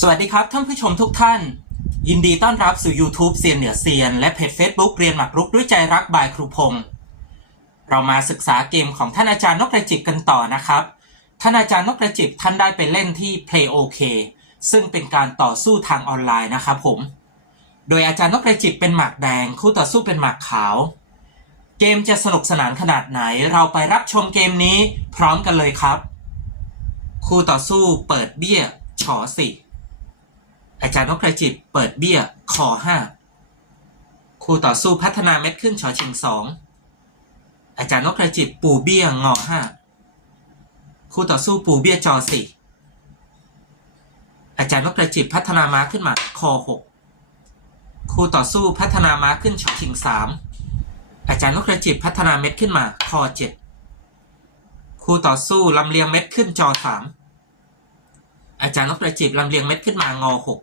สวัสดีครับท่านผู้ชมทุกท่าน ยินดีต้อนรับสู่ YouTube เซียนเหนือเซียน และเพจ Facebook เรียนหมากรุกด้วยใจรักบายครูพงศ์เรามาศึกษาเกมของท่านอาจารย์นกกระจิบกันต่อนะครับ ท่านอาจารย์นกกระจิบท่านได้ไปเล่นที่ Play OK ซึ่งเป็นการต่อสู้ทางออนไลน์นะครับผม โดยอาจารย์นกกระจิบเป็นหมากแดง คู่ต่อสู้เป็นหมากขาว เกมจะสนุกสนานขนาดไหน เราไปรับชมเกมนี้พร้อมกันเลยครับ คู่ต่อสู้เปิดเบี้ยฉอสี่ อาจารย์นกกระจิบเปิดเบี้ยคอห้าคู่ต่อสู้พัฒนาเม็ดขึ้นชอชิงสองอาจารย์นกกระจิบปูเบี้ยงอห้าคู่ต่อสู้ปูเบี้ยจอสี่อาจารย์นกกระจิบพัฒนาม้าขึ้นมาคอหกคู่ต่อสู้พัฒนาม้าขึ้นชอชิงสามอาจารย์นกกระจิบพัฒนาเม็ดขึ้นมาคอเจ็ดคู่ต่อสู้ลำเลียงเม็ดขึ้นจอสามอาจารย์นกกระจิบลำเลียงเม็ดขึ้นมางอหก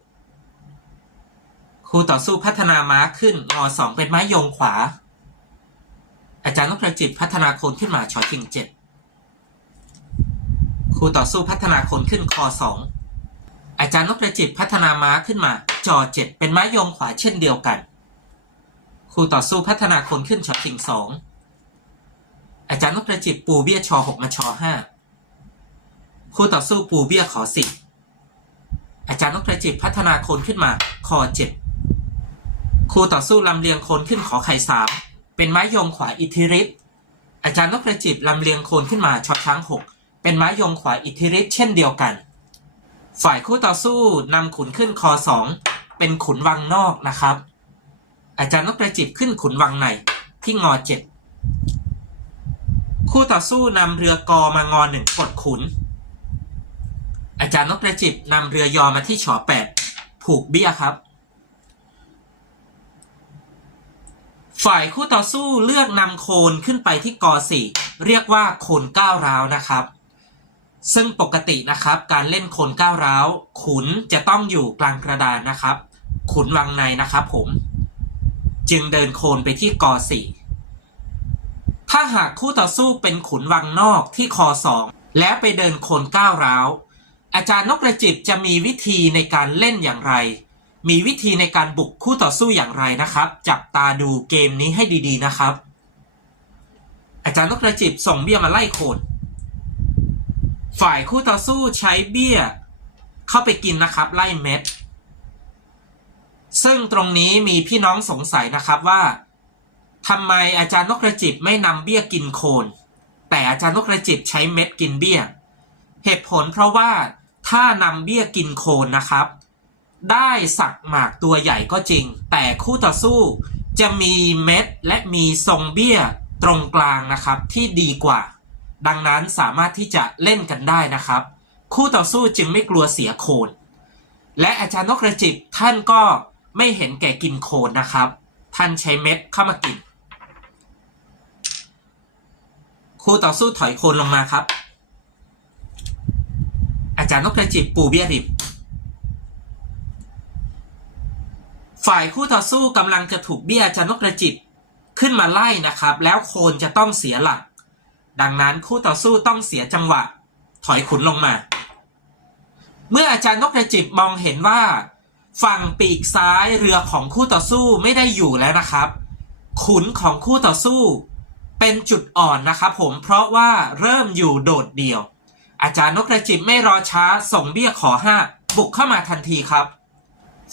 คู่ต่อสู้พัฒนาม้าขึ้นงอสองเป็นไม้ยงขวา อาจารย์นกกระจิบพัฒนาโคนขึ้นมาชอชิงเจ็ดคู่ต่อสู้พัฒนาโคนขึ้นคอสองอาจารย์นกกระจิบพัฒนาม้าขึ้นมาจอเจ็ดเป็นไม้ยงขวาเช่นเดียวกัน คู่ต่อสู้พัฒนาโคนขึ้นชอชิงสองอาจารย์นกกระจิบปูเบี้ยชอหกมาชอห้าคู่ต่อสู้ปูเบี้ยขอสิบอาจารย์นกกระจิบพัฒนาโคนขึ้นมาคอเจ็ด คู่ต่อสู้ลำเลียงโคนขึ้นขอไข่สามเป็นไม้ยงขวาอิทธิฤทธิ์อาจารย์นกกระจิบลำเลียงโคนขึ้นมาชอช้างหกเป็นไม้ยงขวาอิทธิฤทธิ์เช่นเดียวกัน ฝ่ายคู่ต่อสู้นำขุนขึ้นคอสองเป็นขุนวังนอกนะครับ อาจารย์นกกระจิบขึ้นขุนวังในที่งอเจ็ดคู่ต่อสู้นำเรือกอมางอหนึ่งกดขุน อาจารย์นกกระจิบนำเรือยอมาที่ฉอแปดผูกเบี้ยครับ ฝ่ายคู่ต่อสู้เลือกนำโคนขึ้นไปที่กอสี่เรียกว่าโคนก้าวร้าวนะครับ ซึ่งปกตินะครับการเล่นโคนก้าวร้าว ขุนจะต้องอยู่กลางกระดานนะครับ ขุนวังในนะครับผม จึงเดินโคนไปที่กอสี่ถ้าหากคู่ต่อสู้เป็นขุนวังนอกที่คอสองแล้วไปเดินโคนก้าวร้าว อาจารย์นกกระจิบจะมีวิธีในการเล่นอย่างไร มีวิธีในการบุกคู่ต่อสู้อย่างไรนะครับ จับตาดูเกมนี้ให้ดีๆนะครับ อาจารย์นกกระจิบส่งเบี้ยมาไล่โคนฝ่ายคู่ต่อสู้ใช้เบี้ย เข้าไปกินนะครับ ไล่เม็ด ซึ่งตรงนี้มีพี่น้องสงสัยนะครับว่าทำไมอาจารย์นกกระจิบไม่นำเบี้ยกินโคน แต่อาจารย์นกกระจิบใช้เม็ดกินเบี้ย เหตุผลเพราะว่าถ้านำเบี้ยกินโคนนะครับ ได้สักหมากตัวใหญ่ก็จริง แต่คู่ต่อสู้จะมีเม็ดและมีทรงเบี้ยตรงกลางนะครับ ที่ดีกว่า ดังนั้นสามารถที่จะเล่นกันได้นะครับ คู่ต่อสู้จึงไม่กลัวเสียโคน และอาจารย์นกกระจิบท่านก็ไม่เห็นแก่กินโคนนะครับ ท่านใช้เม็ดเข้ามากิน คู่ต่อสู้ถอยโคนลงมาครับ อาจารย์นกกระจิบปูเบี้ยริม ฝ่ายคู่ต่อสู้กำลังจะถูกเบี้ยอาจารย์นกกระจิบขึ้นมาไล่นะครับ แล้วโคนจะต้องเสียหลัก ดังนั้นคู่ต่อสู้ต้องเสียจังหวะ ถอยขุนลงมา เมื่ออาจารย์นกกระจิบมองเห็นว่า ฝั่งปีกซ้ายเรือของคู่ต่อสู้ไม่ได้อยู่แล้วนะครับ ขุนของคู่ต่อสู้ เป็นจุดอ่อนนะครับผมเพราะว่าเริ่มอยู่โดดเดี่ยว อาจารย์นกกระจิบไม่รอช้าส่งเบี้ยขอห้าบุกเข้ามาทันทีครับ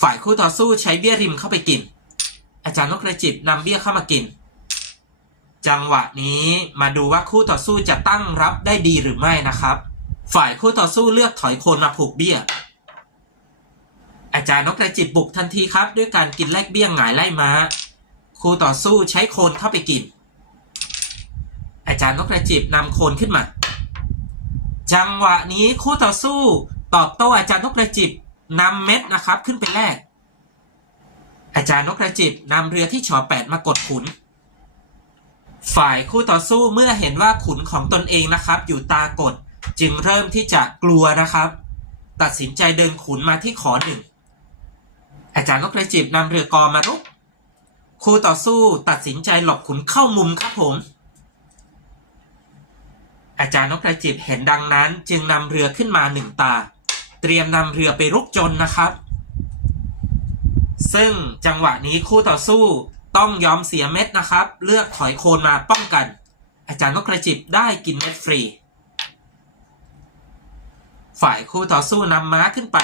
ฝ่ายคู่ต่อสู้ใช้เบี้ยริมเข้าไปกิน อาจารย์นกกระจิบนำเบี้ยเข้ามากิน จังหวะนี้มาดูว่าคู่ต่อสู้จะตั้งรับได้ดีหรือไม่นะครับ ฝ่ายคู่ต่อสู้เลือกถอยโคนมาผูกเบี้ย อาจารย์นกกระจิบบุกทันทีครับ ด้วยการกินแลกเบี้ยงหงายไล่ม้า คู่ต่อสู้ใช้โคนเข้าไปกิน อาจารย์นกกระจิบนำโคนขึ้นมา จังหวะนี้คู่ต่อสู้ตอบโต้อาจารย์นกกระจิบ นำเม็ดนะครับขึ้นไปแลกอาจารย์นกกระจิบนำเรือที่ฉอแปดมากดขุน ฝ่ายคู่ต่อสู้เมื่อเห็นว่าขุนของตนเองนะครับ อยู่ตากดจึงเริ่มที่จะกลัวนะครับ ตัดสินใจเดินขุนมาที่ขอหนึ่งอาจารย์นกกระจิบนำเรือกอมารุกคู่ต่อสู้ตัดสินใจหลบขุนเข้ามุมครับผม อาจารย์นกกระจิบเห็นดังนั้น จึงนำเรือขึ้นมาหนึ่งตา เตรียมนำเรือไปรุกจนนะครับ ซึ่งจังหวะนี้คู่ต่อสู้ต้องยอมเสียเม็ดนะครับ เลือกถอยโคนมาป้องกัน อาจารย์นกกระจิบได้กินเม็ดฟรี ฝ่ายคู่ต่อสู้นำม้าขึ้นไป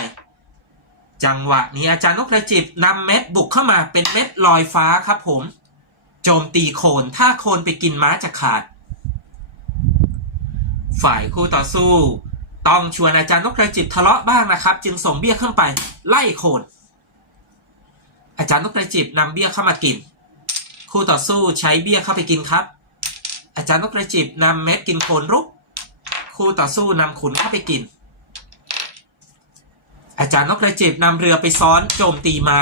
จังหวะนี้อาจารย์นกกระจิบนำเม็ดบุกเข้ามาเป็นเม็ดลอยฟ้าครับผม โจมตีโคนถ้าโคนไปกินม้าจะขาด ฝ่ายคู่ต่อสู้ ต้องชวนอาจารย์นกกระจิบทะเลาะบ้างนะครับ จึงส่งเบี้ยขึ้นไปไล่โคน อาจารย์นกกระจิบนำเบี้ยเข้ามากิน คู่ต่อสู้ใช้เบี้ยเข้าไปกินครับ อาจารย์นกกระจิบนำเม็ดกินโคนรุก คู่ต่อสู้นำขุนเข้าไปกิน อาจารย์นกกระจิบนำเรือไปซ้อนโจมตีม้า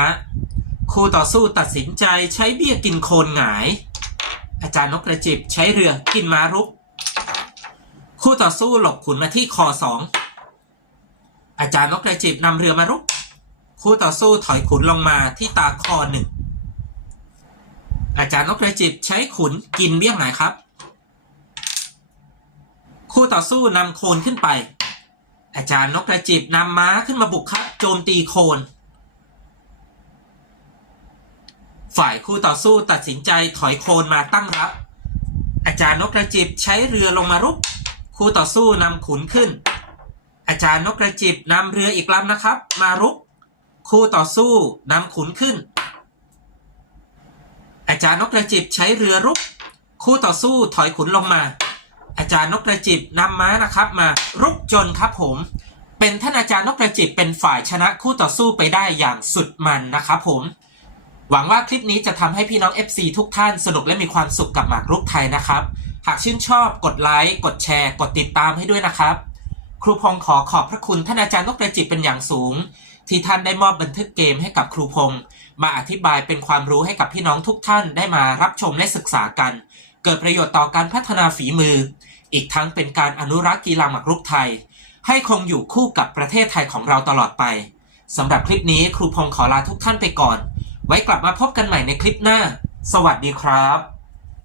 คู่ต่อสู้ตัดสินใจใช้เบี้ยกินโคนหงาย อาจารย์นกกระจิบใช้เรือกินม้ารุก คู่ต่อสู้หลบขุนมาที่คอสองอาจารย์นกกระจิบนำเรือมารุก คู่ต่อสู้ถอยขุนลงมาที่ตาคอหนึ่งอาจารย์นกกระจิบใช้ขุนกินเบี้ยงไหนครับ คู่ต่อสู้นำโคนขึ้นไป อาจารย์นกกระจิบนำม้าขึ้นมาบุกครับ โจมตีโคน ฝ่ายคู่ต่อสู้ตัดสินใจถอยโคนมาตั้งรับ อาจารย์นกกระจิบใช้เรือลงมารุก คู่ต่อสู้นำขุนขึ้น อาจารย์นกกระจิบนำเรืออีกลำนะครับ มารุก คู่ต่อสู้นำขุนขึ้น อาจารย์นกกระจิบใช้เรือรุก คู่ต่อสู้ถอยขุนลงมา อาจารย์นกกระจิบนำม้านะครับ มารุกจนครับผม เป็นท่านอาจารย์นกกระจิบเป็นฝ่ายชนะคู่ต่อสู้ไปได้อย่างสุดมันนะครับผมหวังว่าคลิปนี้จะทำให้พี่น้อง FC ทุกท่านสนุกและมีความสุขกับหมากรุกไทยนะครับ หากชื่นชอบกดไลค์กดแชร์ กดติดตามให้ด้วยนะครับ ครูพงศ์ขอขอบพระคุณท่านอาจารย์นกกระจิบเป็นอย่างสูง ที่ท่านได้มอบบันทึกเกมให้กับครูพงศ์มาอธิบายเป็นความรู้ให้กับพี่น้องทุกท่านได้มารับชมและศึกษากัน เกิดประโยชน์ต่อการพัฒนาฝีมือ อีกทั้งเป็นการอนุรักษ์กีฬาหมากรุกไทย ให้คงอยู่คู่กับประเทศไทยของเราตลอดไปสำหรับคลิปนี้ครูพงศ์ขอลาทุกท่านไปก่อน ไว้กลับมาพบกันใหม่ในคลิปหน้า สวัสดีครับ